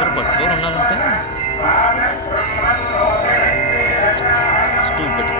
దగ్గర పట్టుకొని ఉన్నానంటే స్టూపిడ్.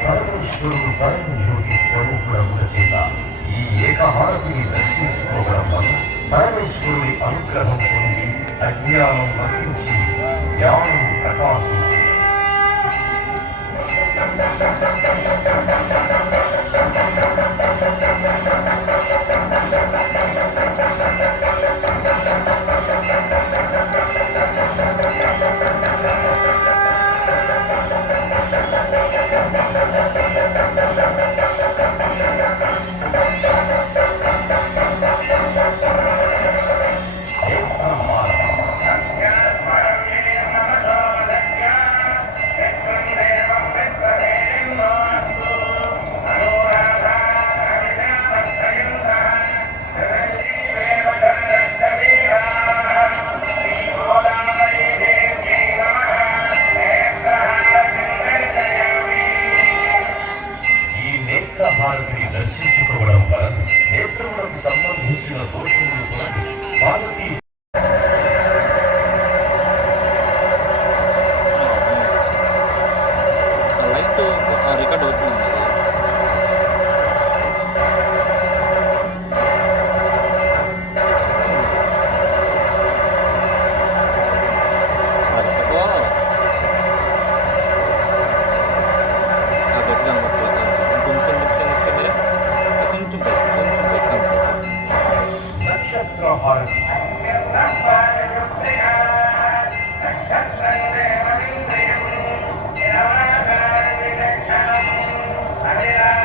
పరమేశ్వరుడు పరమజ్యోతి స్వరూపుడముల చేత ఈ ఏకహారతిని దర్శించుకోవడం వల్ల పరమేశ్వరుడి అనుగ్రహం పొంది అజ్ఞానం నశించి జ్ఞానం ప్రకాశించి నేత్రహారతిని దర్శించుకోవడం వలన నేత్రములకు సంబంధించిన దోషములు వాళ్ళకి లైట్ రికార్డ్ అవుతుంది. నక్షత్రహారతి Hare